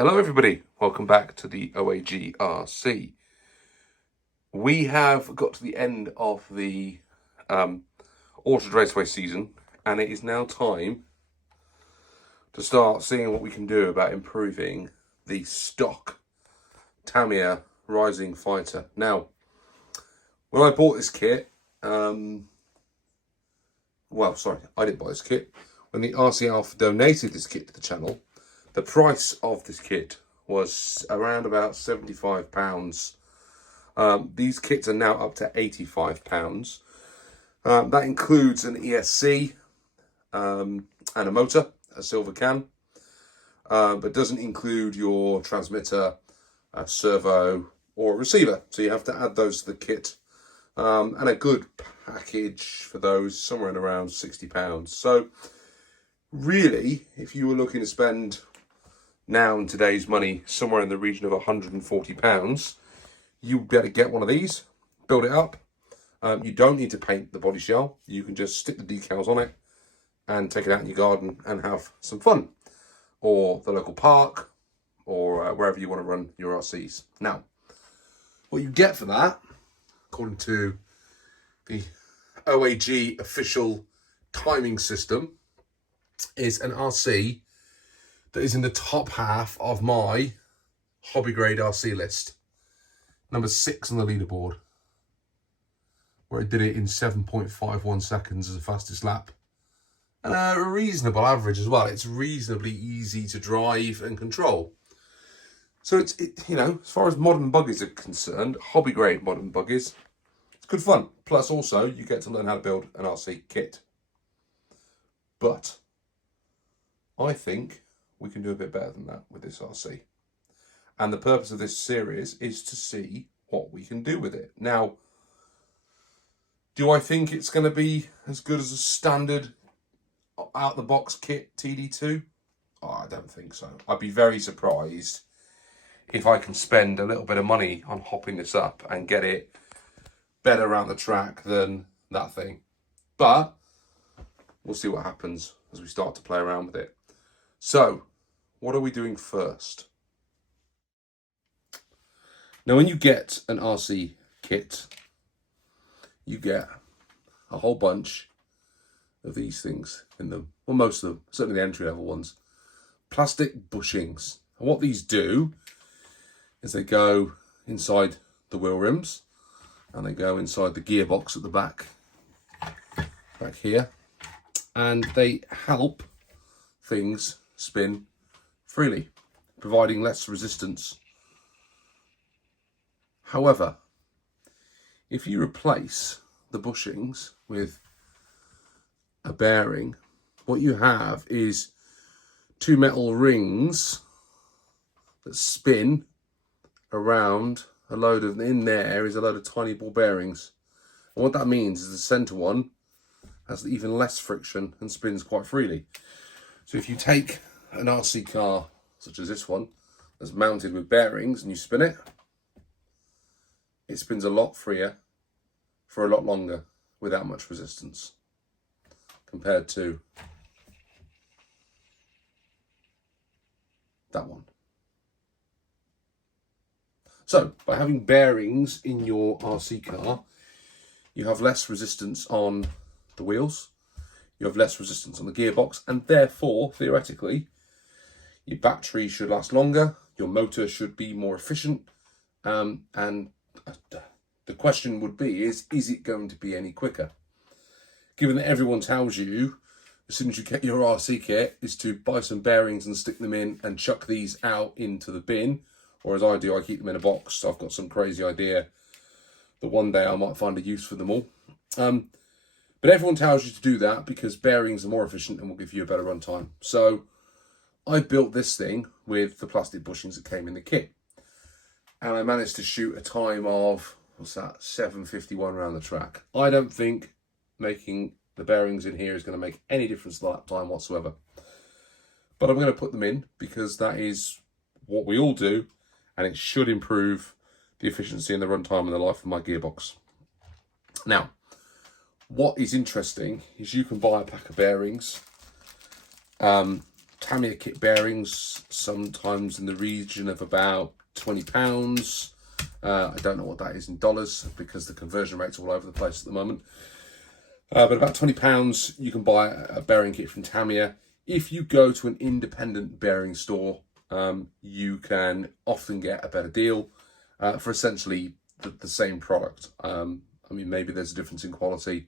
Hello everybody, welcome back to the TheOAGrc. We have got to the end of the Orchard Raceway season, and it is now time to start seeing what we can do about improving the stock Tamiya Rising Fighter. Now, when I bought this kit, I didn't buy this kit. When the RC Alpha donated this kit to the channel, the price of this kit was around about £75. These kits are now up to £85. That includes an ESC and a motor, a silver can, but doesn't include your transmitter, a servo, or a receiver. So you have to add those to the kit. And a good package for those, somewhere in around £60. So really, if you were looking to spend now in today's money somewhere in the region of £140, you'd be able to get one of these, build it up. You don't need to paint the body shell. You can just stick the decals on it and take it out in your garden and have some fun, or the local park, or wherever you want to run your RCs. Now, what you get for that, according to the OAG official timing system, is an RC that is in the top half of my hobby grade RC list. Number 6 on the leaderboard, where I did it in 7.51 seconds as the fastest lap. And a reasonable average as well. It's reasonably easy to drive and control. So it's as far as modern buggies are concerned, hobby grade modern buggies, it's good fun. Plus also, you get to learn how to build an RC kit. But I think we can do a bit better than that with this RC. And the purpose of this series is to see what we can do with it. Now, do I think it's going to be as good as a standard out-the-box kit TD2? Oh, I don't think so. I'd be very surprised if I can spend a little bit of money on hopping this up and get it better around the track than that thing. But we'll see what happens as we start to play around with it. So, what are we doing first? Now, when you get an RC kit, you get a whole bunch of these things in them. Well, most of them, certainly the entry-level ones. Plastic bushings. And what these do is they go inside the wheel rims, and they go inside the gearbox at the back here, and they help things spin freely, providing less resistance. However, if you replace the bushings with a bearing, what you have is two metal rings that spin around a load of, in there is a load of tiny ball bearings. And what that means is the center one has even less friction and spins quite freely. So if you take an RC car, such as this one, that's mounted with bearings, and you spin it, it spins a lot freer for a lot longer without much resistance compared to that one. So, by having bearings in your RC car, you have less resistance on the wheels, you have less resistance on the gearbox, and therefore, theoretically, your battery should last longer, your motor should be more efficient, and the question would be, is it going to be any quicker? Given that everyone tells you, as soon as you get your RC kit, is to buy some bearings and stick them in and chuck these out into the bin, or as I do, I keep them in a box. So I've got some crazy idea that one day I might find a use for them all. But everyone tells you to do that because bearings are more efficient and will give you a better run time. So I built this thing with the plastic bushings that came in the kit. And I managed to shoot a time of, 7:51 around the track. I don't think making the bearings in here is going to make any difference to the lap time whatsoever. But I'm going to put them in because that is what we all do, and it should improve the efficiency and the runtime and the life of my gearbox. Now, what is interesting is you can buy a pack of bearings Tamiya kit bearings, sometimes in the region of about £20. I don't know what that is in dollars because the conversion rate's all over the place at the moment. But about £20, you can buy a bearing kit from Tamiya. If you go to an independent bearing store, you can often get a better deal for essentially the same product. I mean, maybe there's a difference in quality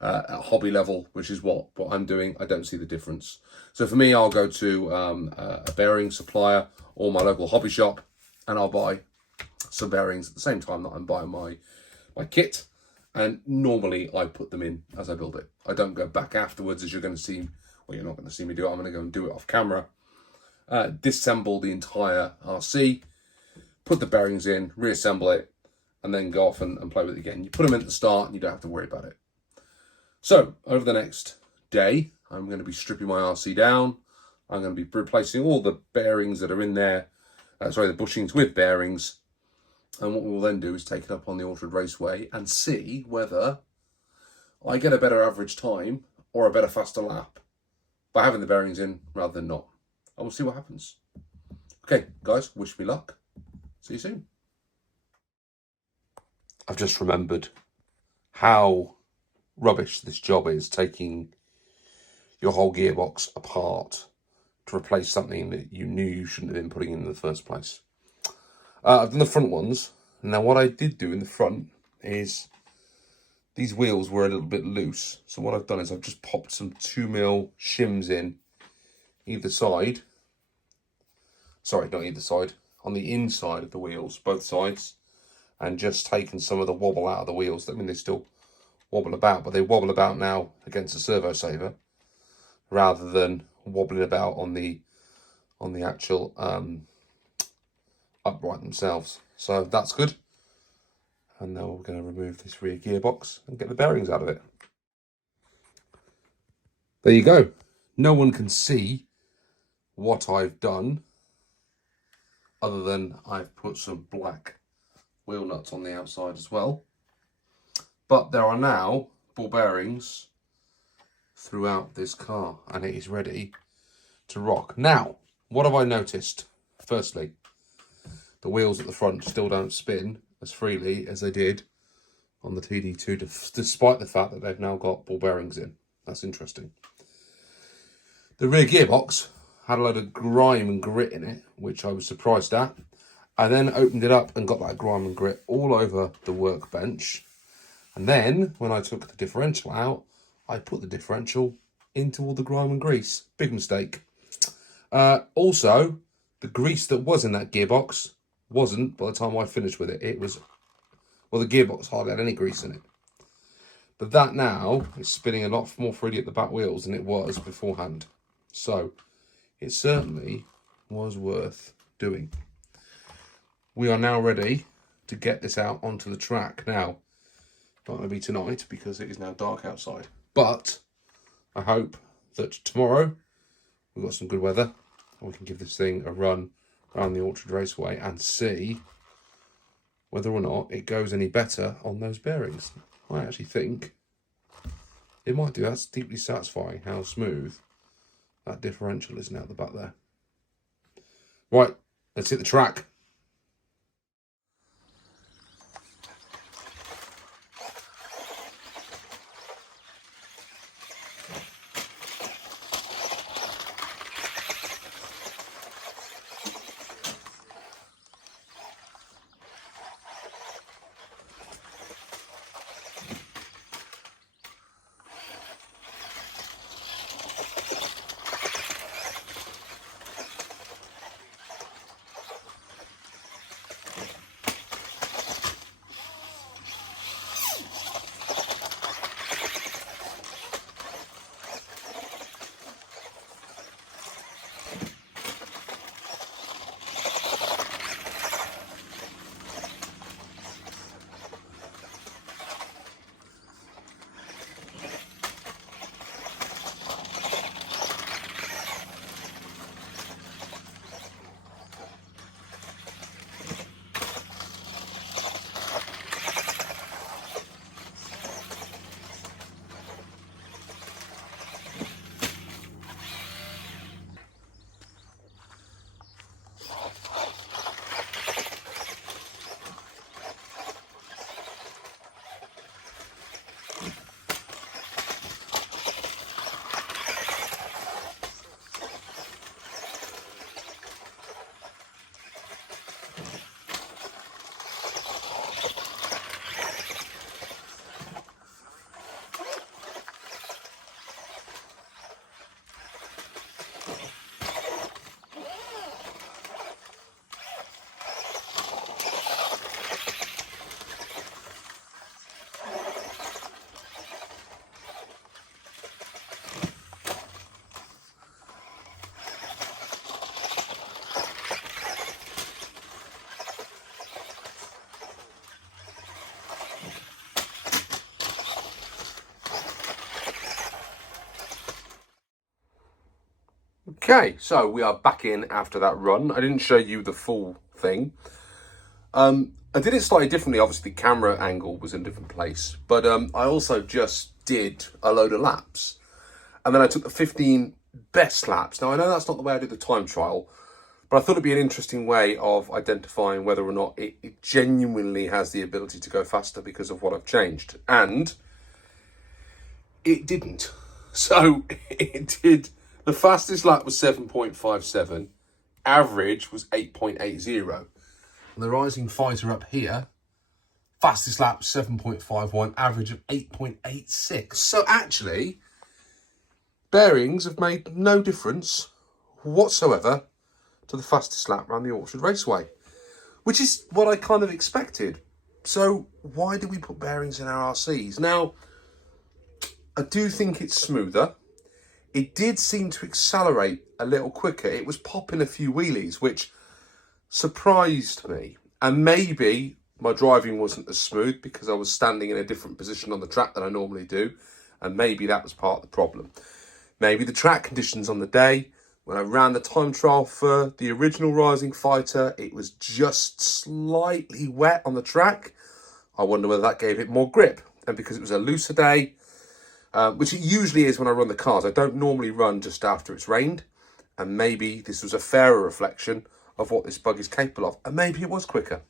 at hobby level, which is what I'm doing. I don't see the difference. So for me, I'll go to a bearing supplier or my local hobby shop, and I'll buy some bearings at the same time that I'm buying my kit. And normally I put them in as I build it. I don't go back afterwards, as you're going to see. Well, you're not going to see me do it. I'm going to go and do it off camera. Disassemble the entire RC, put the bearings in, reassemble it, and then go off and play with it again. You put them in at the start and you don't have to worry about it. So over the next day, I'm going to be stripping my RC down. I'm going to be replacing all the bearings that are in there. The bushings with bearings. And what we'll then do is take it up on the Altered Raceway and see whether I get a better average time or a better faster lap by having the bearings in rather than not. I will see what happens. Okay, guys, wish me luck. See you soon. I've just remembered how rubbish this job is, taking your whole gearbox apart to replace something that you knew you shouldn't have been putting in the first place. I've done the front ones. Now, what I did do in the front is these wheels were a little bit loose. So what I've done is I've just popped some 2mm shims in either side. Sorry, not either side. On the inside of the wheels, both sides. And just taken some of the wobble out of the wheels. I mean, they still wobble about, but they wobble about now against a servo saver rather than wobbling about on the actual upright themselves. So that's good. And now we're going to remove this rear gearbox and get the bearings out of it. There you go. No one can see what I've done other than I've put some black wheel nuts on the outside as well. But there are now ball bearings throughout this car and it is ready to rock. Now, what have I noticed? Firstly, the wheels at the front still don't spin as freely as they did on the TD2, despite the fact that they've now got ball bearings in. That's interesting. The rear gearbox had a load of grime and grit in it, which I was surprised at. I then opened it up and got that grime and grit all over the workbench. And then, when I took the differential out, I put the differential into all the grime and grease. Big mistake. Also, the grease that was in that gearbox wasn't, by the time I finished with it, it was, well, the gearbox hardly had any grease in it. But that now is spinning a lot more freely at the back wheels than it was beforehand. So, it certainly was worth doing. We are now ready to get this out onto the track. Now, not going to be tonight because it is now dark outside. But I hope that tomorrow we've got some good weather and we can give this thing a run around the Altered Raceway and see whether or not it goes any better on those bearings. I actually think it might do. That's deeply satisfying how smooth that differential is now at the back there. Right, let's hit the track. Okay, so we are back in after that run. I didn't show you the full thing. I did it slightly differently. Obviously, the camera angle was in a different place. But I also just did a load of laps. And then I took the 15 best laps. Now, I know that's not the way I did the time trial, but I thought it'd be an interesting way of identifying whether or not it genuinely has the ability to go faster because of what I've changed. And it didn't. So it did. The fastest lap was 7.57. Average was 8.80. And the Rising Fighter up here, fastest lap 7.51, average of 8.86. So actually, bearings have made no difference whatsoever to the fastest lap around the Orchard Raceway, which is what I kind of expected. So why do we put bearings in our RCs? Now, I do think it's smoother. It did seem to accelerate a little quicker. It was popping a few wheelies, which surprised me. And maybe my driving wasn't as smooth because I was standing in a different position on the track than I normally do. And maybe that was part of the problem. Maybe the track conditions on the day, when I ran the time trial for the original Rising Fighter, it was just slightly wet on the track. I wonder whether that gave it more grip. And because it was a looser day, which it usually is when I run the cars, I don't normally run just after it's rained. And maybe this was a fairer reflection of what this bug is capable of. And maybe it was quicker.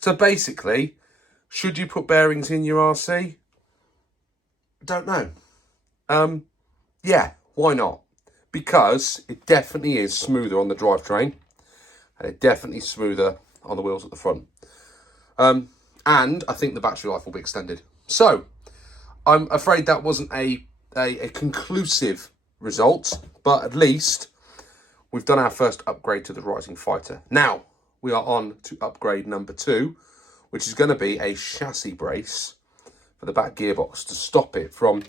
So basically, should you put bearings in your RC? Don't know. Yeah, why not? Because it definitely is smoother on the drivetrain. And it's definitely smoother on the wheels at the front. And I think the battery life will be extended. So, I'm afraid that wasn't a conclusive result, but at least we've done our first upgrade to the Rising Fighter. Now, we are on to upgrade number 2, which is going to be a chassis brace for the back gearbox to stop it from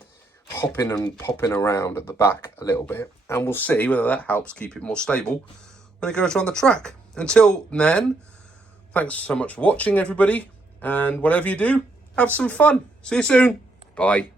hopping and popping around at the back a little bit. And we'll see whether that helps keep it more stable when it goes around the track. Until then, thanks so much for watching, everybody. And whatever you do, have some fun. See you soon. Bye.